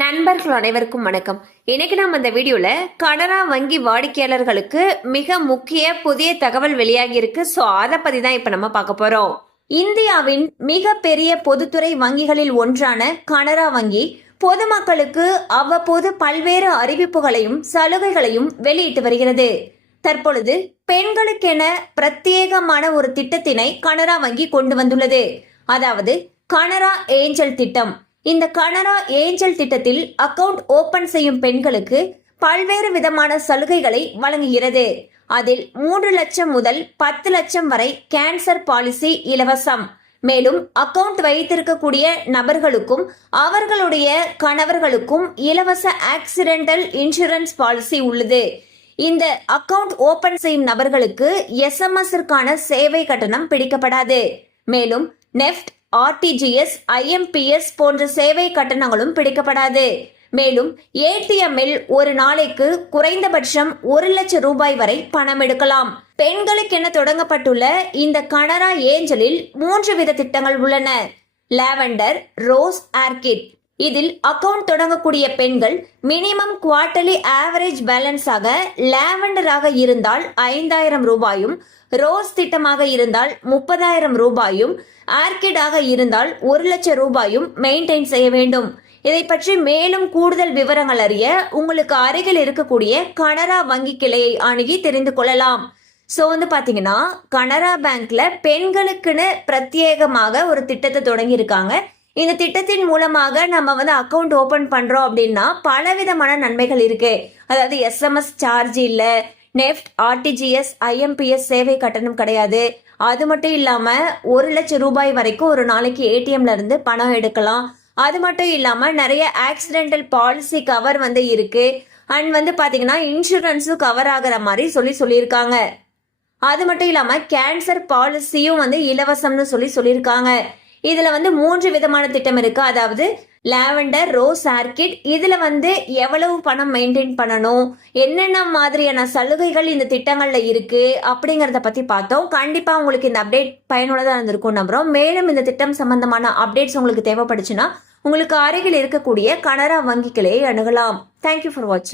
நண்பர்கள் அனைவருக்கும் வணக்கம். இன்னைக்கு நம்ம இந்த வீடியோல கனரா வங்கி வாடிக்கையாளர்களுக்கு மிக முக்கிய புதிய தகவல் வெளியாகி இருக்கு. ஸோ அதை பத்தி தான் இப்ப நம்ம பார்க்க போறோம். இந்தியாவின் மிக பெரிய பொதுத்துறை வங்கிகளில் ஒன்றான கனரா வங்கி பொதுமக்களுக்கு அவ்வப்போது பல்வேறு அறிவிப்புகளையும் சலுகைகளையும் வெளியிட்டு வருகிறது. தற்பொழுது பெண்களுக்கென பிரத்யேகமான ஒரு திட்டத்தினை கனரா வங்கி கொண்டு வந்துள்ளது. அதாவது கனரா ஏஞ்சல் திட்டம். இந்த கனரா ஏஞ்சல் திட்டத்தில் அக்கவுண்ட் ஓபன் செய்யும் பெண்களுக்கு பல்வேறு விதமான சலுகைகளை வழங்குகிறது. அதில் மூன்று லட்சம் முதல் பத்து லட்சம் வரை கேன்சர் பாலிசி இலவசம். மேலும் அக்கவுண்ட் வைத்திருக்கக்கூடிய நபர்களுக்கும் அவர்களுடைய கணவர்களுக்கும் இலவச ஆக்சிடென்டல் இன்சூரன்ஸ் பாலிசி உள்ளது. இந்த அக்கவுண்ட் ஓபன் செய்யும் நபர்களுக்கு எஸ்எம்எஸ்ற்கான சேவை கட்டணம் பிடிக்கப்படாது. மேலும் நெஃப்ட் ஆர்டிஜிஎஸ் ஐஎம்பிஎஸ் போன்ற சேவை கட்டணங்களும் பிடிக்கப்படாது. மேலும் ஏடிஎம்மில் ஒரு நாளைக்கு குறைந்தபட்சம் ஒரு லட்சம் ரூபாய் வரை பணம் எடுக்கலாம். பெண்களுக்கென தொடங்கப்பட்டுள்ள இந்த கனரா ஏஞ்சலில் மூன்று வித திட்டங்கள் உள்ளன. லாவெண்டர் ரோஸ் ஆர்கிட் இதில் அக்கவுண்ட் தொடங்கக்கூடிய பெண்கள் மினிமம் குவார்டர்லி ஆவரேஜ் பேலன்ஸாக லாவெண்டராக இருந்தால் ஐந்தாயிரம் ரூபாயும் ரோஸ் திட்டமாக இருந்தால் முப்பதாயிரம் ரூபாயும் ஆர்கிடாக இருந்தால் ஒரு லட்சம் ரூபாயும் மெயின்டைன் செய்ய வேண்டும். இதை பற்றி மேலும் கூடுதல் விவரங்கள் அறிய உங்களுக்கு அருகில் இருக்கக்கூடிய கனரா வங்கி கிளையை அணுகி தெரிந்து கொள்ளலாம். ஸோ வந்து பார்த்தீங்கன்னா கனரா பேங்க்ல பெண்களுக்குன்னு பிரத்யேகமாக ஒரு திட்டத்தை தொடங்கியிருக்காங்க. இந்த திட்டத்தின் மூலமாக நம்ம வந்து அக்கௌண்ட் ஓபன் பண்றோம் அப்படின்னா பலவிதமான நன்மைகள் இருக்கு. அதாவது எஸ்எம்எஸ் சார்ஜ் இல்ல நெஃப்ட் ஆர்டிஜிஎஸ் ஐஎம்பிஎஸ் சேவை கட்டணம் கிடையாது. அது மட்டும் இல்லாம ஒரு லட்சம் ரூபாய் வரைக்கும் ஒரு நாளைக்கு ஏடிஎம்ல இருந்து பணம் எடுக்கலாம். அது மட்டும் இல்லாம நிறைய ஆக்சிடென்டல் பாலிசி கவர் வந்து இருக்கு. அண்ட் வந்து பாத்தீங்கன்னா இன்சூரன்ஸும் கவர் ஆகுற மாதிரி சொல்லி சொல்லியிருக்காங்க. அது மட்டும் இல்லாம கேன்சர் பாலிசியும் வந்து இலவசம்னு சொல்லி சொல்லியிருக்காங்க. இதுல வந்து மூன்று விதமான திட்டம் இருக்கு. அதாவது லாவெண்டர் ரோஸ் ஆர்கிட். இதுல வந்து எவ்வளவு பணம் மெயின்டைன் பண்ணணும்? என்னென்ன மாதிரியான சலுகைகள் இந்த திட்டங்கள்ல இருக்கு அப்படிங்கறத பத்தி பார்த்தோம். கண்டிப்பா உங்களுக்கு இந்த அப்டேட் பயனுள்ளதா இருந்திருக்கும் நம்புறோம். மேலும் இந்த திட்டம் சம்பந்தமான அப்டேட்ஸ் உங்களுக்கு தேவைப்படுச்சுன்னா உங்களுக்கு அருகில் இருக்கக்கூடிய கனரா வங்கி கிளையை அணுகலாம் தேங்க்யூ ஃபார் வாட்சிங்